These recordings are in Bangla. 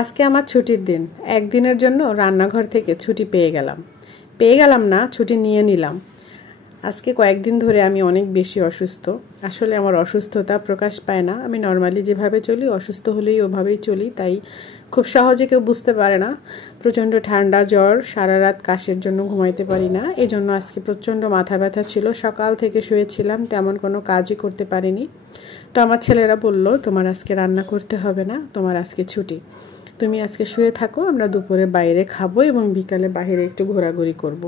আজকে আমার ছুটির দিন। একদিনের জন্য রান্নাঘর থেকে ছুটি পেয়ে গেলাম না, ছুটি নিয়ে নিলাম। আজকে কয়েকদিন ধরে আমি অনেক বেশি অসুস্থ। আসলে আমার অসুস্থতা প্রকাশ পায় না। আমি নর্মালি যেভাবে চলি, অসুস্থ হলেই ওভাবেই চলি, তাই খুব সহজে কেউ বুঝতে পারে না। প্রচণ্ড ঠান্ডা, জ্বর, সারা রাত কাশির জন্য ঘুমাইতে পারি না। এই জন্য আজকে প্রচণ্ড মাথা ব্যথা ছিল। সকাল থেকে শুয়েছিলাম, তেমন কোনো কাজই করতে পারিনি। তো আমার ছেলেরা বলল, তোমার আজকে রান্না করতে হবে না, তোমার আজকে ছুটি, তুমি আজকে শুয়ে থাকো, আমরা দুপুরে বাইরে খাবো এবং বিকালে বাইরে একটু ঘোরাঘুরি করব।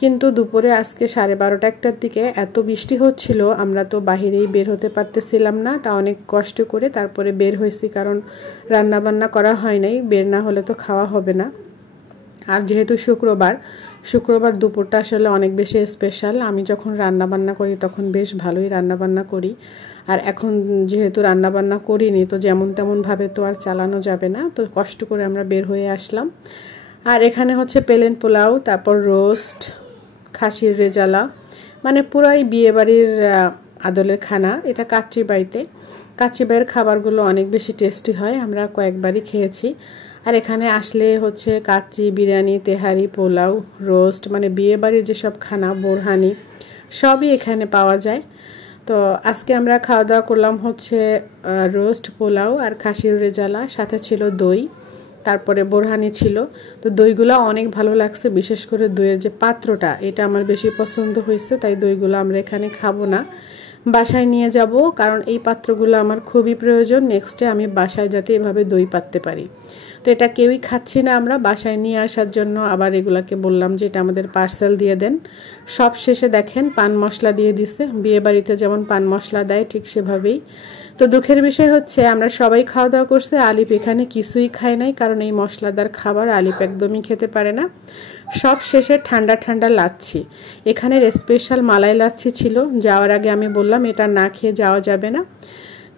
কিন্তু দুপুরে আজকে 12:30-1টার দিকে এত বৃষ্টি হচ্ছিল, আমরা তো বাহিরেই বের হতে পারতেছিলাম না। তা অনেক কষ্ট করে তারপরে বের হয়েছি, কারণ রান্না বান্না করা হয় নাই, বের না হলে তো খাওয়া হবে না। আর যেহেতু শুক্রবার দুপুরটা আসলে অনেক বেশি স্পেশাল। আমি যখন রান্না বান্না করি তখন বেশ ভালোই রান্না বান্না করি। আর এখন যেহেতু রান্না বান্না করিনি, তো যেমন তেমনভাবে তো আর চালানো যাবে না, তো কষ্ট করে আমরা বের হয়ে আসলাম। আর এখানে হচ্ছে প্লেন পোলাও, তারপর রোস্ট, খাসির রেজালা, মানে পুরাই বিয়েবাড়ির আদলের খানা। এটা কাচ্চিবাইয়ের খাবারগুলো অনেক বেশি টেস্টি হয়, আমরা কয়েকবারই খেয়েছি। আর এখানে আসলে হচ্ছে কাচ্চি, বিরিয়ানি, তেহারি, পোলাও, রোস্ট, মানে বিয়েবাড়ির যেসব খানা, বোরহানি, সবই এখানে পাওয়া যায়। তো আজকে আমরা খাওয়া দাওয়া করলাম হচ্ছে রোস্ট, পোলাও আর খাসির রেজালা, সাথে ছিল দই, তারপরে বোরহানি ছিল। তো দইগুলো অনেক ভালো লাগছে, বিশেষ করে দইয়ের যে পাত্রটা, এটা আমার বেশি পছন্দ হয়েছে। তাই দইগুলো আমরা এখানে খাবো না, বাসায় নিয়ে যাব, কারণ এই পাত্রগুলো আমার খুবই প্রয়োজন। নেক্সটে আমি বাসায় যাতে এভাবে দই পাততে পারি। তো এটা কেউই খাচ্ছি না আমরা, বাসায় নিয়ে আসার জন্য আবার এগুলাকে বললাম যে এটা আমাদের পার্সেল দিয়ে দেন। সব শেষে দেখেন পান মশলা দিয়ে দিছে, বিয়েবাড়িতে যেমন পান মশলা দেয় ঠিক সেভাবেই। তো দুঃখের বিষয় হচ্ছে আমরা সবাই খাওয়া দাওয়া করছে, আলিপ এখানে কিছুই খায় নাই, কারণ এই মশলাদার খাবার আলিপ একদমই খেতে পারে না। সব শেষে ঠান্ডা ঠান্ডা লাচ্ছি, এখানের স্পেশাল মালাই লাচ্ছি ছিল। যাওয়ার আগে আমি বললাম এটা না খেয়ে যাওয়া যাবে না,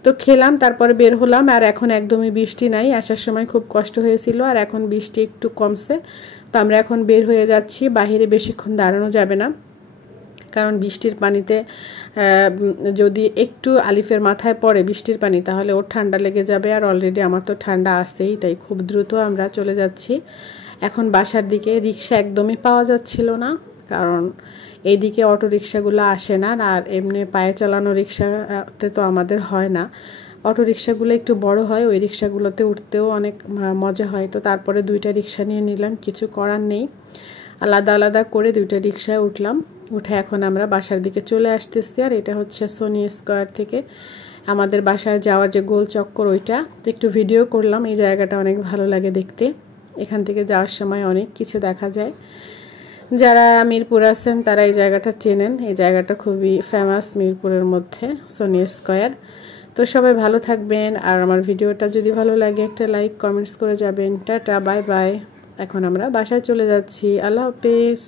তো খেলাম, তারপরে বের হলাম। আর এখন একদমই বৃষ্টি নাই, আসার সময় খুব কষ্ট হয়েছিল, আর এখন বৃষ্টি একটু কমছে। তো আমরা এখন বের হয়ে যাচ্ছি, বাইরে বেশিক্ষণ দাঁড়ানো যাবে না, কারণ বৃষ্টির পানিতে যদি একটু আলিফের মাথায় পড়ে বৃষ্টির পানি, তাহলে ওর ঠান্ডা লেগে যাবে। আর অলরেডি আমার তো ঠান্ডা আছেই, তাই খুব দ্রুত আমরা চলে যাচ্ছি এখন বাসার দিকে। রিক্সা একদমই পাওয়া যাচ্ছিল না, কারণ এইদিকে অটো রিক্সাগুলো আসে না, আর এমনি পায়ে চালানো রিক্সাতে তো আমাদের হয় না। অটো রিক্সাগুলো একটু বড় হয়, ওই রিক্সাগুলোতে উঠতেও অনেক মজা হয়। তো তারপরে 2টা রিক্সা নিয়ে নিলাম, কিছু করার নেই, আলাদা আলাদা করে 2টা রিক্সায় উঠলাম। উঠে এখন আমরা বাসার দিকে চলে আসতেছি। আর এটা হচ্ছে সোনি স্কয়ার থেকে আমাদের বাসায় যাওয়ার যে গোল চক্কর, ওইটা তো একটু ভিডিও করলাম। এই জায়গাটা অনেক ভালো লাগে দেখতে, এখান থেকে যাওয়ার সময় অনেক কিছু দেখা যায়। যারা মিরপুর আছেন তারা এই জায়গাটা চেনেন, এই জায়গাটা খুবই ফেমাস মিরপুরের মধ্যে, সোনি স্কয়ার। তো সবাই ভালো থাকবেন, আর আমার ভিডিওটা যদি ভালো লাগে একটা লাইক কমেন্টস করে যাবেন। Tata, bye bye. এখন আমরা বাসায় চলে যাচ্ছি, আল্লাহ হাফেজ।